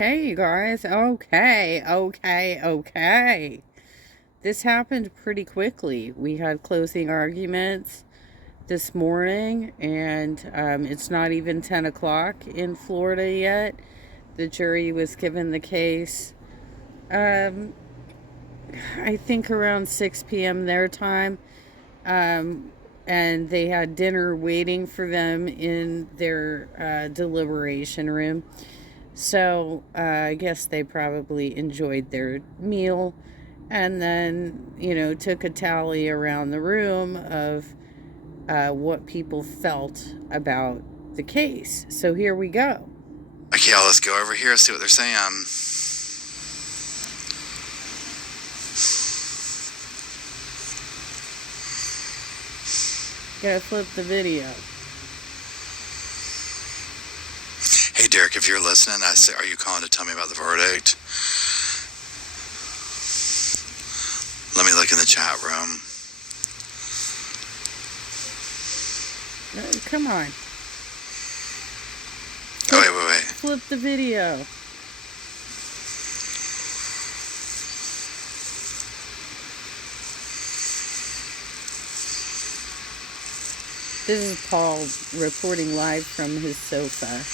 Hey, you guys. Okay. This happened pretty quickly. We had closing arguments this morning, and it's not even 10 o'clock in Florida yet. The jury was given the case, um, I think around 6 p.m. their time, um, and they had dinner waiting for them in their deliberation room. So I guess they probably enjoyed their meal and then, took a tally around the room of what people felt about the case. So here we go. Okay, let's go over here and see what they're saying. Gotta flip the video. Hey, Derek, if you're listening, I say, are you calling to tell me about the verdict? Let me look in the chat room. Come on. Wait. Flip the video. This is Paul reporting live from his sofa.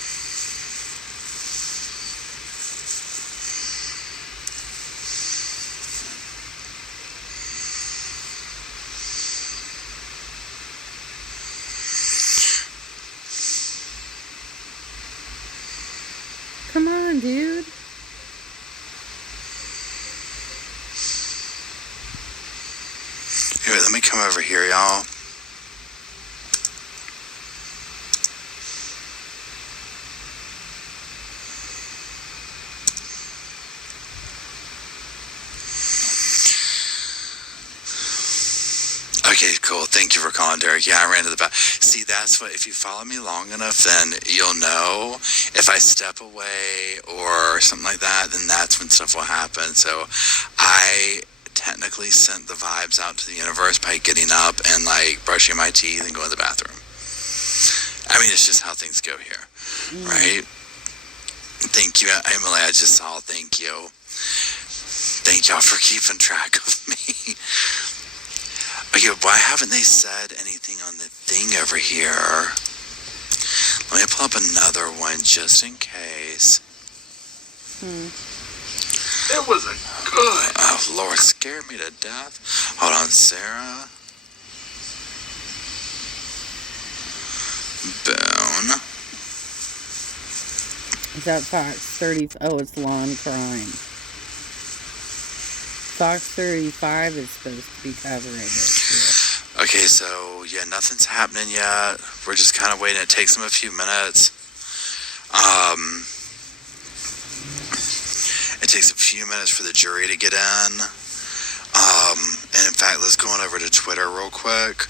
Come on, dude. Anyway, let me come over here, y'all. Okay, cool. Thank you for calling, Derek. Yeah, I ran to the back. See, that's what, if you follow me long enough, then you'll know if I step away or something like that, then that's when stuff will happen. So I technically sent the vibes out to the universe by getting up and brushing my teeth and going to the bathroom. I mean, it's just how things go here, right? Thank you, Emily. I just saw. Thank you. Thank y'all for keeping track of me. Okay, why haven't they said anything on the thing over here? Let me pull up another one just in case. It wasn't good. Oh, Lord, scared me to death. Hold on, Sarah. Boone. Is that Fox 30? Oh, it's Lawn Crime. Fox 35 is supposed to be covering it. Okay, so, yeah, nothing's happening yet. We're just kind of waiting. It takes them a few minutes. It takes a few minutes for the jury to get in. And, in fact, let's go on over to Twitter real quick.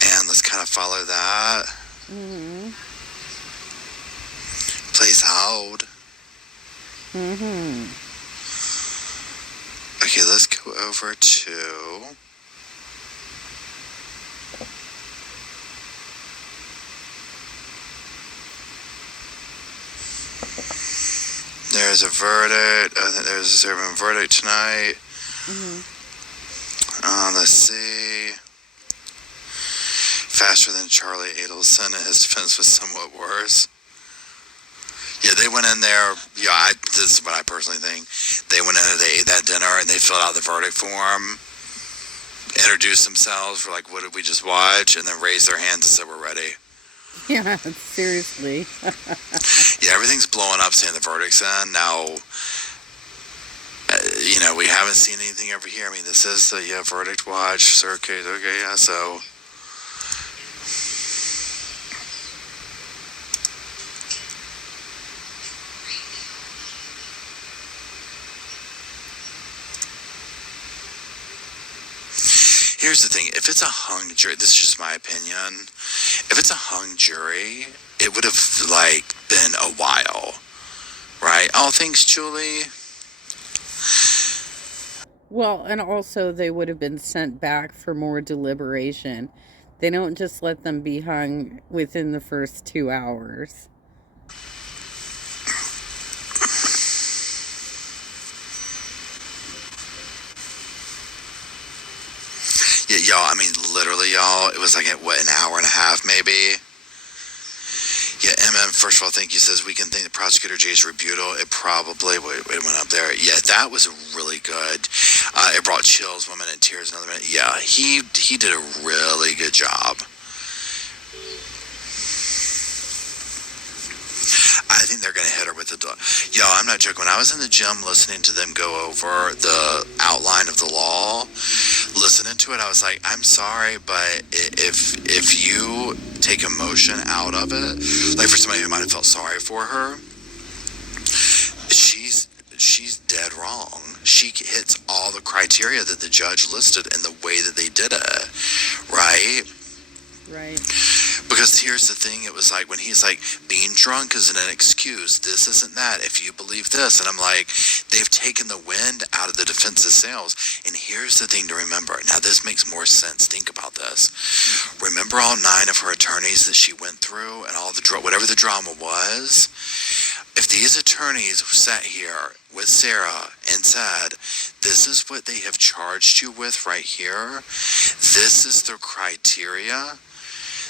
And let's kind of follow that. Please hold. Okay, let's go over to... There's a verdict. There's a servant verdict tonight. Let's see. Faster than Charlie Adelson, and his defense was somewhat worse. Yeah, they went in there. Yeah, this is what I personally think. They went in and they ate that dinner and they filled out the verdict form, introduced themselves, were like, what did we just watch? And then raised their hands and said, we're ready. Yeah, seriously. Yeah, everything's blowing up saying the verdict's in. Now, we haven't seen anything over here. I mean, this is the verdict watch, Suitcase. Okay, yeah, so... Here's the thing, if it's a hung jury, this is just my opinion, if it's a hung jury, it would have, been a while, right? Oh, thanks, Julie. Well, and also they would have been sent back for more deliberation. They don't just let them be hung within the first 2 hours. Yeah, y'all, I mean, literally, y'all, it was like, an hour and a half, maybe? Yeah, first of all, thank you, says we can thank the prosecutor, Jay's rebuttal. It probably, wait, it went up there. Yeah, that was really good. It brought chills, 1 minute, tears, another minute. Yeah, he did a really good job. I think they're going to hit her with the... Yo, I'm not joking. When I was in the gym listening to them go over the outline of the law, listening to it, I was like, I'm sorry, but if you take emotion out of it, like for somebody who might have felt sorry for her, she's dead wrong. She hits all the criteria that the judge listed in the way that they did it, right? Right. Because here's the thing, it was like when he's like, being drunk isn't an excuse, this isn't that, if you believe this, and I'm like, they've taken the wind out of the defense's sails. And here's the thing to remember, now this makes more sense, think about this. Remember all 9 of her attorneys that she went through and all the whatever the drama was? If these attorneys sat here with Sarah and said, this is what they have charged you with right here, this is the criteria,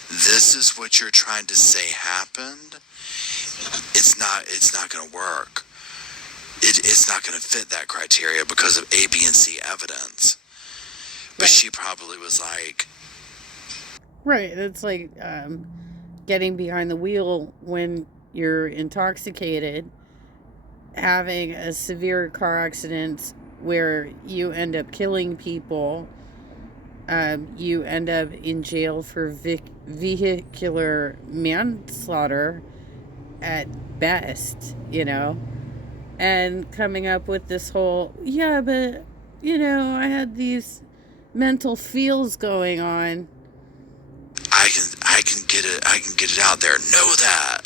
this is what you're trying to say happened, it's not going to work. It's not going to fit that criteria because of A, B, and C evidence. But she probably was like... Right, it's like getting behind the wheel when you're intoxicated, having a severe car accident where you end up killing people, you end up in jail for vehicular manslaughter at best, and coming up with this whole, yeah, but, I had these mental feels going on. I can get it out there. Know that.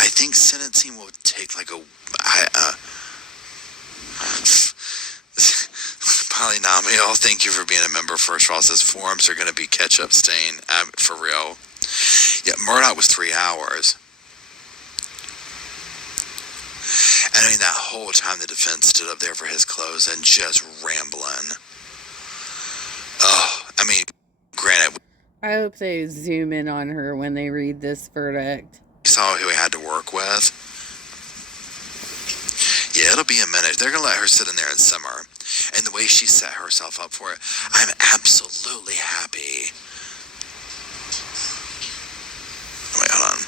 I think sentencing will take like Polynomial, thank you for being a member. First of all, says forums are going to be ketchup stain. For real. Yeah, Murdoch was 3 hours. And I mean, that whole time the defense stood up there for his close and just rambling. Oh, I mean, granted. I hope they zoom in on her when they read this verdict. We saw who he had to work with. Yeah, it'll be a minute. They're going to let her sit in there and simmer. And the way she set herself up for it, I'm absolutely happy. Wait, hold on.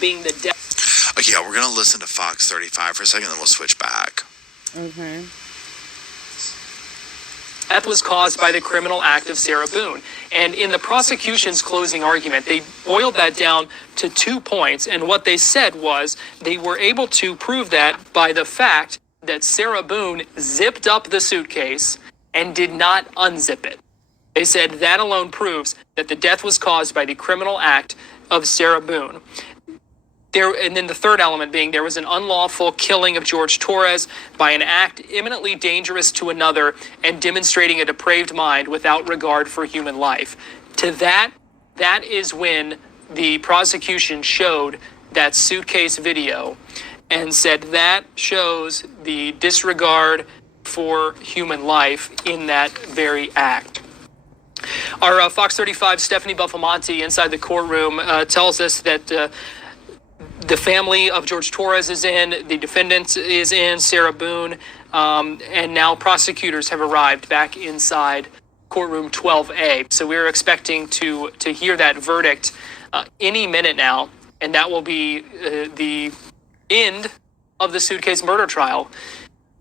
Being the Okay, yeah, we're going to listen to Fox 35 for a second, then we'll switch back. Okay. Death was caused by the criminal act of Sarah Boone. And in the prosecution's closing argument, they boiled that down to 2 points. And what they said was they were able to prove that by the fact that Sarah Boone zipped up the suitcase and did not unzip it. They said that alone proves that the death was caused by the criminal act of Sarah Boone. And then the third element being there was an unlawful killing of George Torres by an act imminently dangerous to another and demonstrating a depraved mind without regard for human life. To that is when the prosecution showed that suitcase video and said that shows the disregard for human life in that very act. Our Fox 35 Stephanie Buffamonte inside the courtroom tells us that the family of George Torres is in, the defendant is in, Sarah Boone, and now prosecutors have arrived back inside courtroom 12A. So we're expecting to hear that verdict any minute now, and that will be the end of the Suitcase murder trial.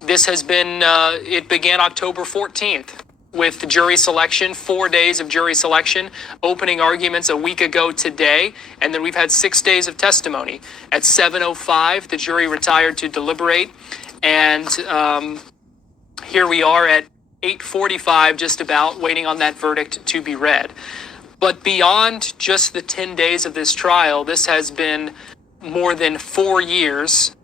This has been, it began October 14th. With jury selection, 4 days of jury selection, opening arguments a week ago today, and then we've had 6 days of testimony. At 7:05, the jury retired to deliberate, and here we are at 8:45, just about, waiting on that verdict to be read. But beyond just the 10 days of this trial, this has been more than 4 years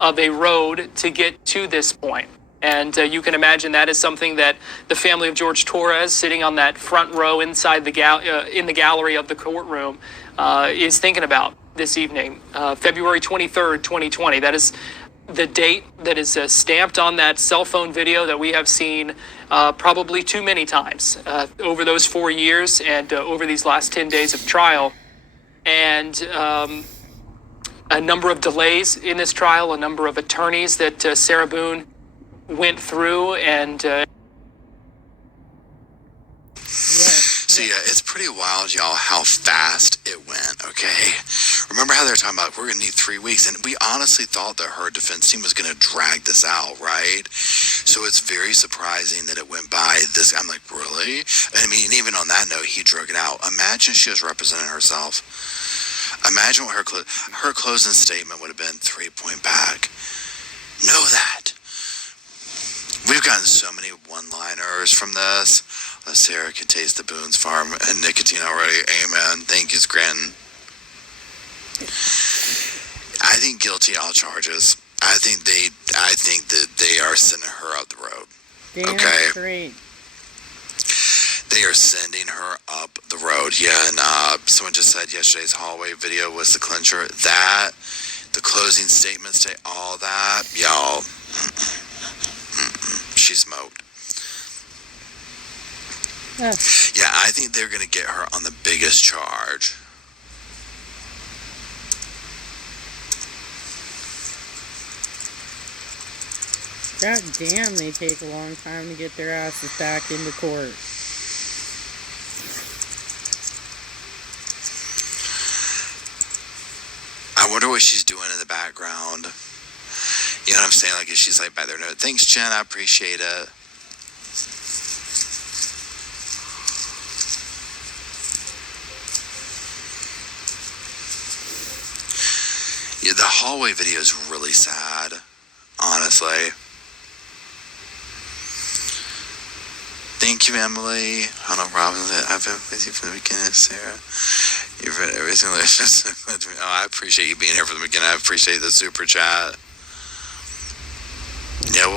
of a road to get to this point. And you can imagine that is something that the family of George Torres, sitting on that front row inside in the gallery of the courtroom, is thinking about this evening, February 23rd, 2020. That is the date that is stamped on that cell phone video that we have seen probably too many times over those 4 years and over these last 10 days of trial. And a number of delays in this trial, a number of attorneys that Sarah Boone went through, and So yeah, it's pretty wild, y'all, how fast it went, okay? Remember how they were talking about we're going to need 3 weeks, and we honestly thought that her defense team was going to drag this out, right? So it's very surprising that it went by this. I'm like, really? I mean, even on that note, he drug it out. Imagine she was representing herself. Imagine what her closing statement would have been, 3-point back. Know that. We've gotten so many one-liners from this. Sarah can taste the Boone's farm and nicotine already. Amen. Thank you, Scranton. I think guilty all charges. I think that they are sending her out the road. Damn okay. Straight. They are sending her up the road. Yeah, and someone just said yesterday's hallway video was the clincher. That, the closing statements, all that, y'all. She smoked. Yeah, I think they're going to get her on the biggest charge. God damn, they take a long time to get their asses back into court. I wonder what she's doing in the background. You know what I'm saying? Like, if she's like by their note, thanks, Jen, I appreciate it. Yeah, the hallway video is really sad, honestly. Thank you, Emily. I know Robinson. I've been with you from the beginning, Sarah. You've read everything. Oh, I appreciate you being here from the beginning. I appreciate the super chat. Yeah,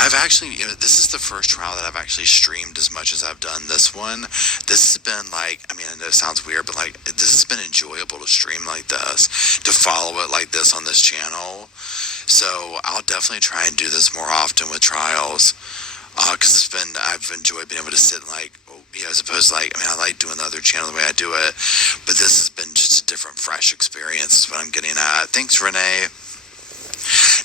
I've actually, this is the first trial that I've actually streamed as much as I've done this one. This has been like, I mean, I know it sounds weird, but like, this has been enjoyable to stream like this, to follow it like this on this channel. So I'll definitely try and do this more often with trials, because I've enjoyed being able to sit and like, as opposed to like, I mean, I like doing the other channel the way I do it, but this has been just a different, fresh experience is what I'm getting at. Thanks, Renee.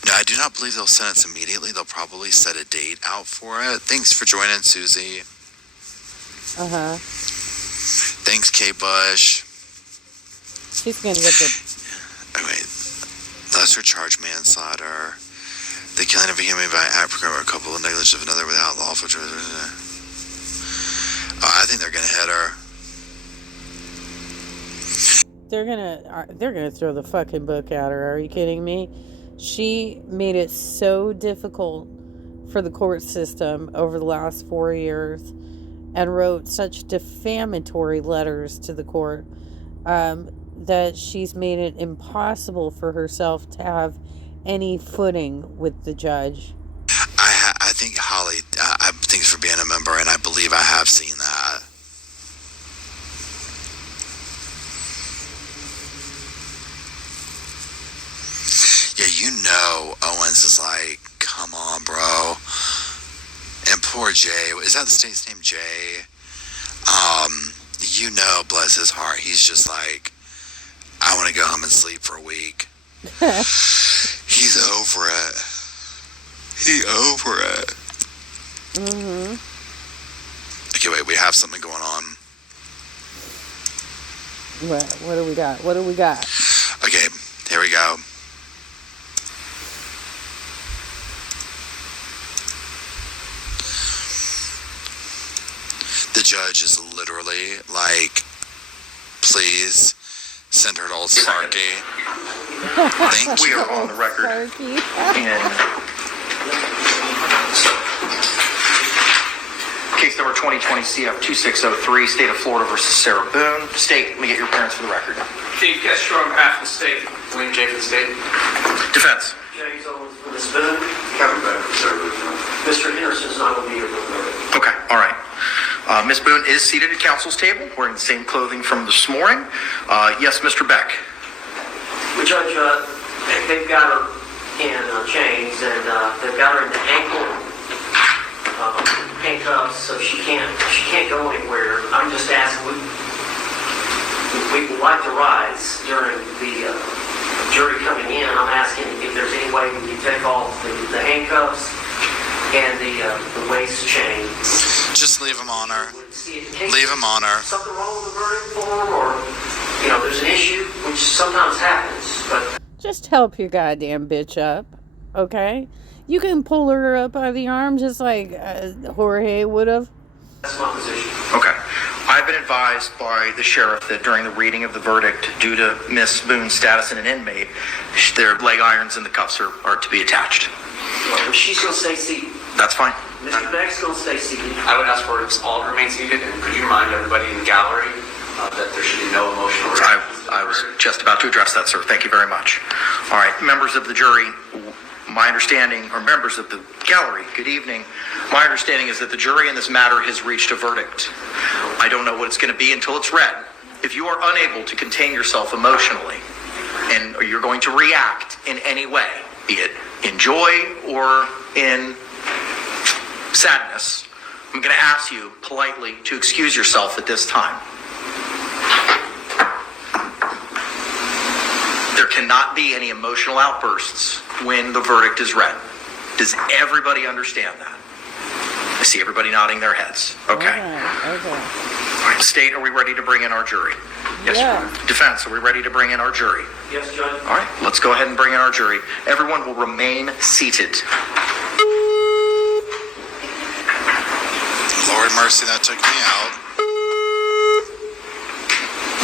No, I do not believe they'll send us immediately. They'll probably set a date out for it. Thanks for joining, Susie. Uh-huh. Thanks, Kay Bush. She's gonna get the... Oh, wait. Lesser charge manslaughter. The killing of a human by Africa or a couple of negligence of another without lawful... Oh, I think they're gonna hit her. They're gonna throw the fucking book at her. Are you kidding me? She made it so difficult for the court system over the last 4 years and wrote such defamatory letters to the court that she's made it impossible for herself to have any footing with the judge. I think Holly, thanks for being a member, and I believe I have seen that. Yeah, Owens is like, come on, bro. And poor Jay, is that the state's name, Jay? Bless his heart, he's just like, I want to go home and sleep for a week. He's over it. He over it. Mm-hmm. Okay, wait, we have something going on. What do we got? What do we got? Okay, here we go. The judge is literally like, please send her to Old Sparky. Thank you. We are on the record. And case number 2020 CF 2603, State of Florida versus Sarah Boone. State, let me get your appearance for the record. Steve Kestro on behalf of the state. William J. for the state. Defense. Jay's Owens for the Boone. Kevin Boone. Mr. Henderson's not going to be here for the verdict. Okay, all right. Ms. Boone is seated at counsel's table, wearing the same clothing from this morning. Yes, Mr. Beck. The judge, they've got her in chains, and they've got her in the ankle handcuffs, so she can't go anywhere. I'm just asking, we would like to rise during the jury coming in. I'm asking if there's any way we can take off the handcuffs and the waist chain. Just leave them on her. Leave them on her. Something wrong with the verdict form, or there's an issue, which sometimes happens, but Just help your goddamn bitch up, okay? You can pull her up by the arm just like Jorge would have. that's my position. Okay. I've been advised by the sheriff that during the reading of the verdict, due to Miss Boone's status as an inmate, their leg irons and the cuffs are to be attached. Well, she's going to stay seated. That's fine. Mr. Beck's going to stay seated. I would ask for us all to remain seated, and could you remind everybody in the gallery that there should be no emotional reactions? I was just about to address that, sir. Thank you very much. All right, members of the jury, my understanding, or members of the gallery, good evening. My understanding is that the jury in this matter has reached a verdict. I don't know what it's going to be until it's read. If you are unable to contain yourself emotionally, and you're going to react in any way, be it in joy or in sadness, I'm going to ask you politely to excuse yourself at this time. There cannot be any emotional outbursts when the verdict is read. Does everybody understand that? I see everybody nodding their heads. Okay. Okay. All right, State, are we ready to bring in our jury? Yes, Yeah. sir. Defense, are we ready to bring in our jury? Yes, Judge. All right, let's go ahead and bring in our jury. Everyone will remain seated. Lord mercy, that took me out.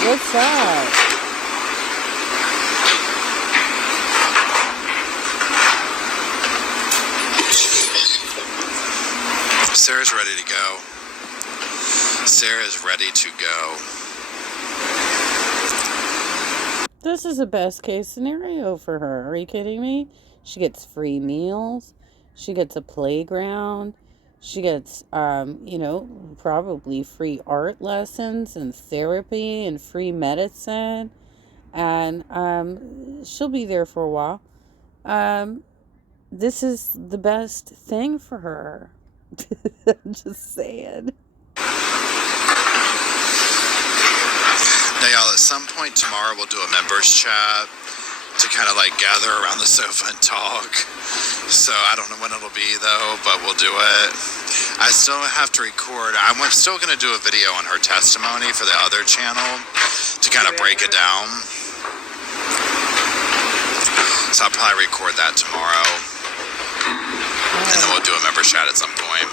What's up? Sarah's ready to go. Sarah's ready to go. This is a best case scenario for her. Are you kidding me? She gets free meals. She gets a playground. She gets, probably free art lessons and therapy and free medicine. And she'll be there for a while. This is the best thing for her. I'm just saying. Now, y'all, at some point tomorrow we'll do a members chat to kind of like gather around the sofa and talk. So I don't know when it'll be though, but we'll do it. I still have to record. I'm still going to do a video on her testimony for the other channel to kind of break it down. So I'll probably record that tomorrow. And then we'll do a member chat at some point.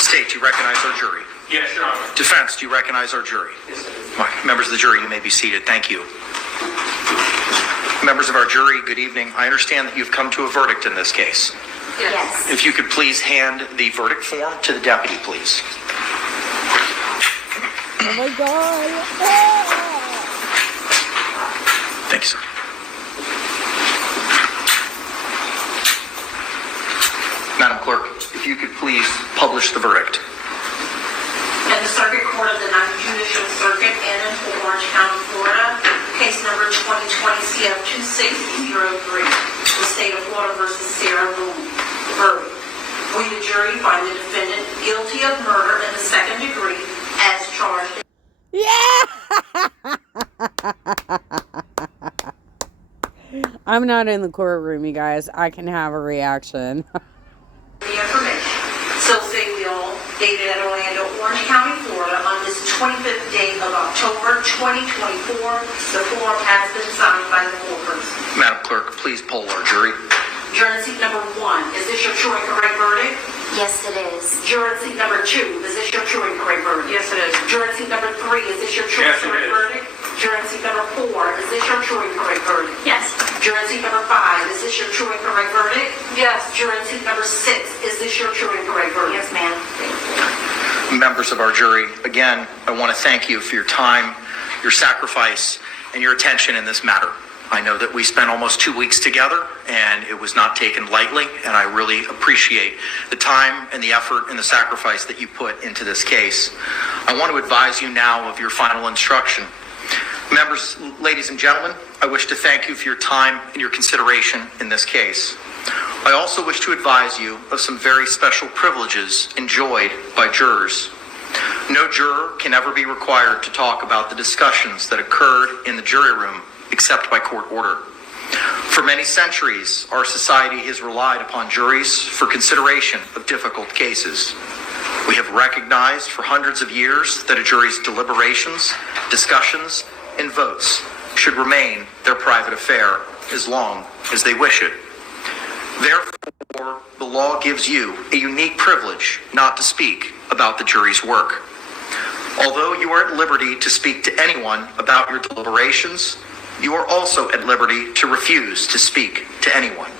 State, do you recognize our jury? Yes, Your Honor. Defense, do you recognize our jury? Yes, sir. All right, members of the jury, you may be seated. Thank you. Members of our jury, good evening. I understand that you've come to a verdict in this case. Yes. If you could please hand the verdict form to the deputy, please. Oh my God. Thank you, sir. Madam Clerk, if you could please publish the verdict. At the Circuit Court of the 9th Judicial Circuit in Orange County, Florida, case number 2020 CF 2603, the state of Florida versus Sarah Boone. Verdict. We, the jury, find the defendant guilty of murder in the second degree as charged. Yeah. I'm not in the courtroom, you guys. I can have a reaction. The information. So say we all, dated at Orlando, Orange County, Florida, on this 25th day of October 2024. The form has been signed by the foreperson. Madam Clerk, please poll our jury. Juror seat number 1, is this your true and correct verdict? Yes, it is. Juror seat number 2, is this your true and correct verdict? Yes, it is. Juror seat number 3, is this your true and Yes, it correct is. verdict? Juror seat number 4, is this your true and correct verdict? Yes. Juror seat number 5, is this your true and correct verdict? Yes. Juror seat number 6, is this your true and correct verdict? Yes, ma'am. Members of our jury, again, I want to thank you for your time, your sacrifice, and your attention in this matter. I know that we spent almost 2 weeks together, and it was not taken lightly, and I really appreciate the time and the effort and the sacrifice that you put into this case. I want to advise you now of your final instruction. Members, ladies and gentlemen, I wish to thank you for your time and your consideration in this case. I also wish to advise you of some very special privileges enjoyed by jurors. No juror can ever be required to talk about the discussions that occurred in the jury room except by court order. For many centuries, our society has relied upon juries for consideration of difficult cases. We have recognized for hundreds of years that a jury's deliberations, discussions, and votes should remain their private affair as long as they wish it. Therefore, the law gives you a unique privilege not to speak about the jury's work. Although you are at liberty to speak to anyone about your deliberations, you are also at liberty to refuse to speak to anyone.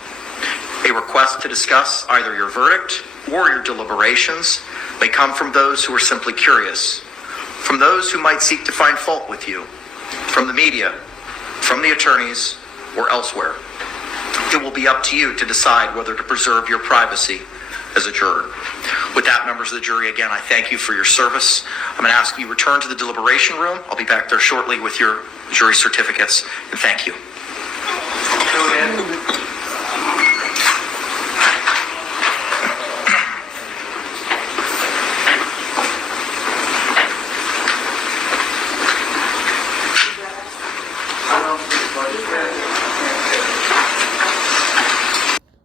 A request to discuss either your verdict or your deliberations may come from those who are simply curious, from those who might seek to find fault with you, from the media, from the attorneys, or elsewhere. It will be up to you to decide whether to preserve your privacy as a juror. With that, members of the jury, again, I thank you for your service. I'm going to ask you to return to the deliberation room. I'll be back there shortly with your jury certificates, and thank you.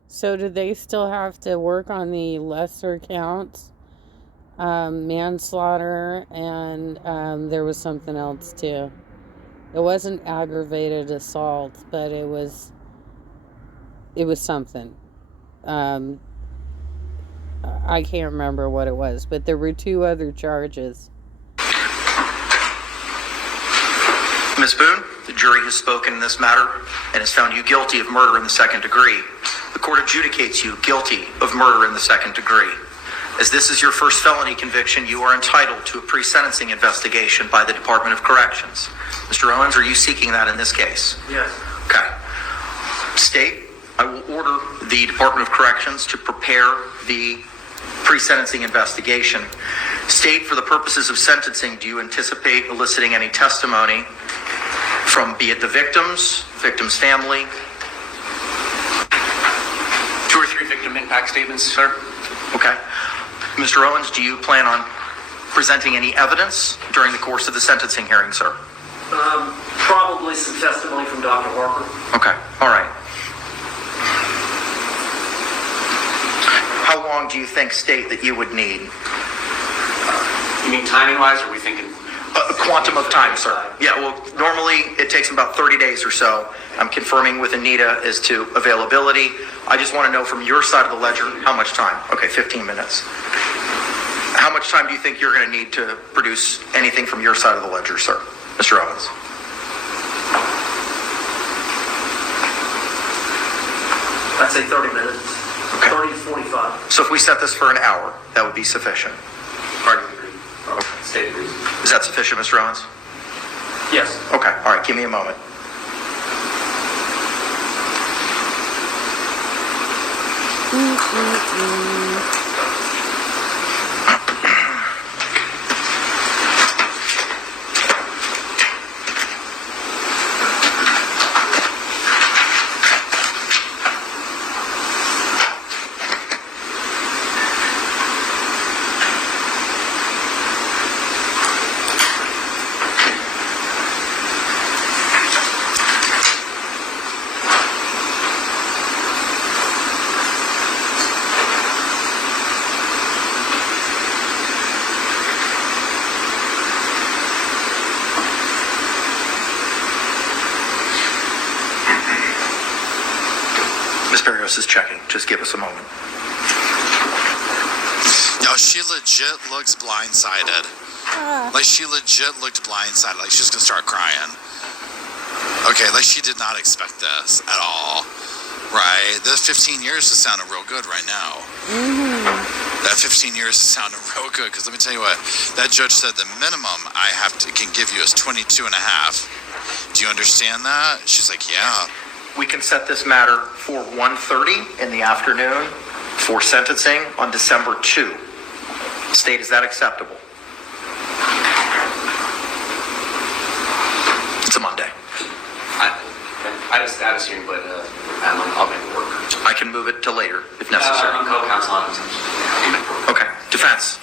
So do they still have to work on the lesser counts? Manslaughter, and there was something else too. It wasn't aggravated assault, but it was something. I can't remember what it was, but there were 2 other charges. Ms. Boone, the jury has spoken in this matter and has found you guilty of murder in the second degree. The court adjudicates you guilty of murder in the second degree. As this is your first felony conviction, you are entitled to a pre-sentencing investigation by the Department of Corrections. Mr. Owens, are you seeking that in this case? Yes. Okay. State, I will order the Department of Corrections to prepare the pre-sentencing investigation. State, for the purposes of sentencing, do you anticipate eliciting any testimony from, be it the victim's family? 2 or 3 victim impact statements, sir. Okay. Mr. Owens, do you plan on presenting any evidence during the course of the sentencing hearing, sir? Probably some testimony from Dr. Harper. Okay. All right. How long do you think, State, that you would need? You mean timing-wise, or are we thinking? A quantum of time, sir. Yeah, well, normally it takes about 30 days or so. I'm confirming with Anita as to availability. I just want to know from your side of the ledger, how much time? Okay, 15 minutes. How much time do you think you're going to need to produce anything from your side of the ledger, sir? Mr. Owens. I'd say 30 minutes. Okay. 30 to 45. So if we set this for an hour, that would be sufficient. Party agree. State agrees. Is that sufficient, Mr. Owens? Yes. Okay, all right, give me a moment. Is checking. Just give us a moment. No, she legit looks blindsided. Like she legit looked blindsided. Like she's gonna start crying. Okay, like she did not expect this at all. Right? The 15 years is sounding real good right now. That 15 years is sounding real good, because let me tell you what, that judge said the minimum I can give you is 22 and a half. do you understand that? She's like, yeah. We can set this matter for 1:30 in the afternoon for sentencing on December 2. State, is that acceptable? It's a Monday. I have a status hearing, but I'll make it work. I can move it to later if necessary. I'm co-counsel on it. I'll make it work. Okay. Defense.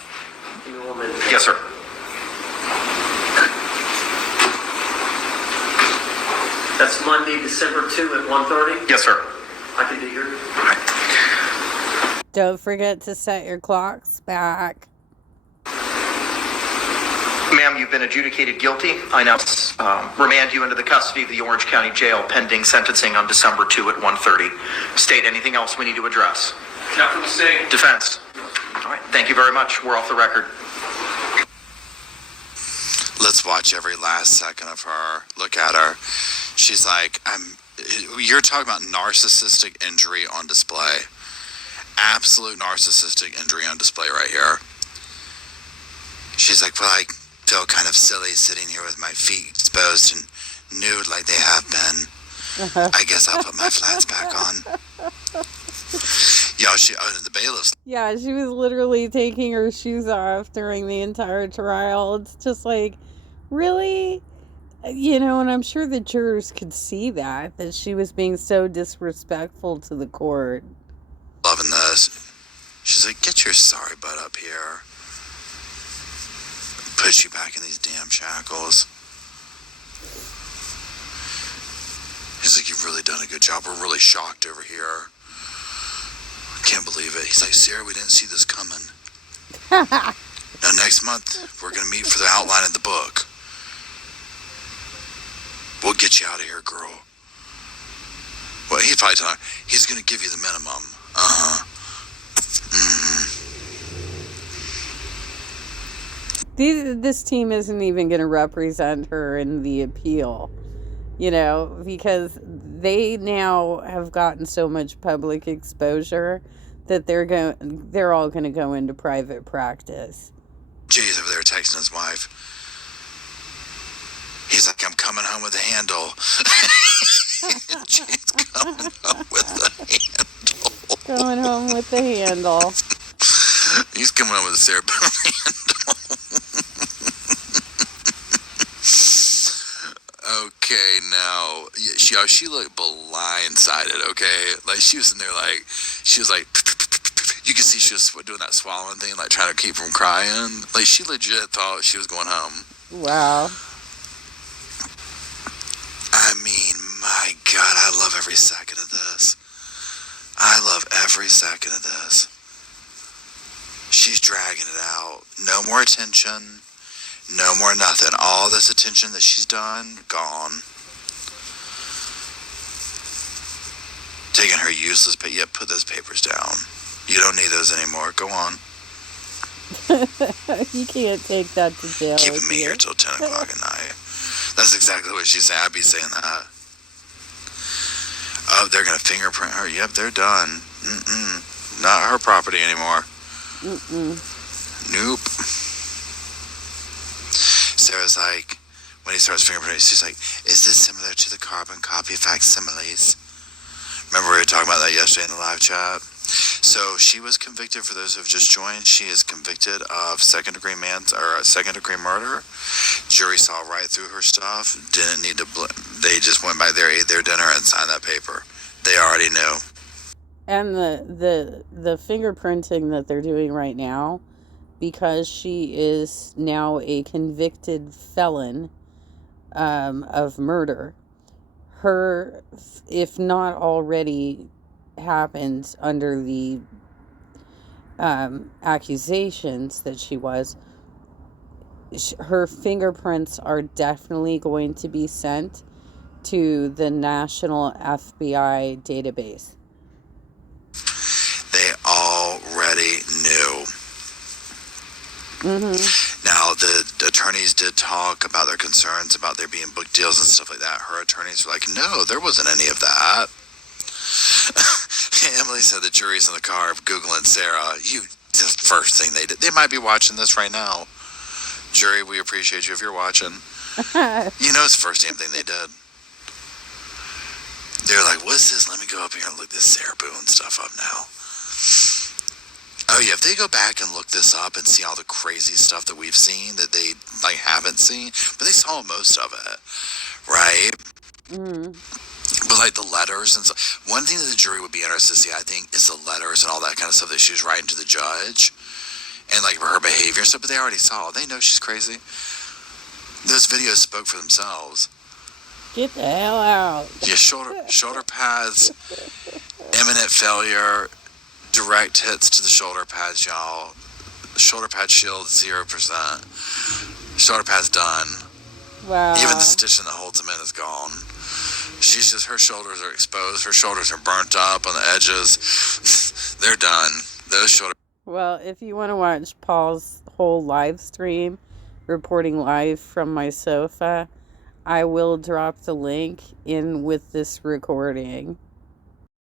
Yes, sir. That's Monday, December 2 at 1:30? Yes, sir. I can be here. Don't forget to set your clocks back. Ma'am, you've been adjudicated guilty. I now remand you into the custody of the Orange County Jail pending sentencing on December 2 at 1:30. State, anything else we need to address? Not from the state. Defense. All right. Thank you very much. We're off the record. Let's watch every last second of her. Look at her. She's like, you're talking about narcissistic injury on display. Absolute narcissistic injury on display right here. She's like, well, I feel kind of silly sitting here with my feet exposed and nude like they have been. I guess I'll put my flats back on. Yeah, the bailiffs. Yeah, she was literally taking her shoes off during the entire trial. It's just like, really? You know, and I'm sure the jurors could see that she was being so disrespectful to the court. Loving this. She's like, get your sorry butt up here. Push you back in these damn shackles. He's like, you've really done a good job. We're really shocked over here. Can't believe it. He's like, Sarah, we didn't see this coming. Now, next month, we're going to meet for the outline of the book. We'll get you out of here, girl. Well, he's probably telling her, he's going to give you the minimum. Uh-huh. Mm-hmm. This team isn't even going to represent her in the appeal, you know, because they now have gotten so much public exposure that they're all going to go into private practice. Jay's over there texting his wife. He's like, I'm coming home with a handle. Jay's coming home with the handle. Going home with the handle. He's coming home with a Sarah Boone handle. Okay, now, she looked blindsided, okay? Like, she was in there, like, she was like, you could see she was doing that swallowing thing, like, trying to keep from crying. Like, she legit thought she was going home. Wow. I mean, my God, I love every second of this. I love every second of this. She's dragging it out. No more attention. No more nothing. All this attention that she's done, gone. Taking her useless, but yet put those papers down. You don't need those anymore. Go on. You can't take that to jail. Keeping me here till 10 o'clock at night. That's exactly what she's saying. I'd be saying that. Oh, they're going to fingerprint her. Yep, they're done. Not her property anymore. Nope. Sarah's like, when he starts fingerprinting, she's like, is this similar to the carbon copy facsimiles? Remember we were talking about that yesterday in the live chat? So she was convicted, for those who have just joined, she is convicted of second-degree murder. Jury saw right through her stuff, didn't need to, they just went by there, ate their dinner, and signed that paper. They already knew. And the fingerprinting that they're doing right now, because she is now a convicted felon of murder, her, if not already happened under the accusations that she was, her fingerprints are definitely going to be sent to the National FBI database. They already knew. Now, the attorneys did talk about their concerns about there being book deals and stuff like that. Her attorneys were like, no, there wasn't any of that. Emily said the jury's in the car Googling Sarah. The first thing they did. They might be watching this right now. Jury, we appreciate you if you're watching. You know it's the first damn thing they did. was this? Let me go up here and look this Sarah Boone stuff up now. Oh yeah, if they go back and look this up and see all the crazy stuff that we've seen that they like haven't seen, but they saw most of it, right? But like the letters and stuff. One thing that the jury would be interested to see, I think, is the letters and all that kind of stuff that she was writing to the judge, and like her behavior and stuff. But they already saw. They know she's crazy. Those videos spoke for themselves. Get the hell out. Yeah, shoulder pads, imminent failure, direct hits to the shoulder pads, y'all. Shoulder pad shield 0%. Shoulder pads done. Wow. Even the stitching that holds them in is gone. She's just, her shoulders are exposed. Her shoulders are burnt up on the edges. They're done. Those shoulders. Well, if you want to watch Paul's whole live stream, reporting live from my sofa, I will drop the link in with this recording.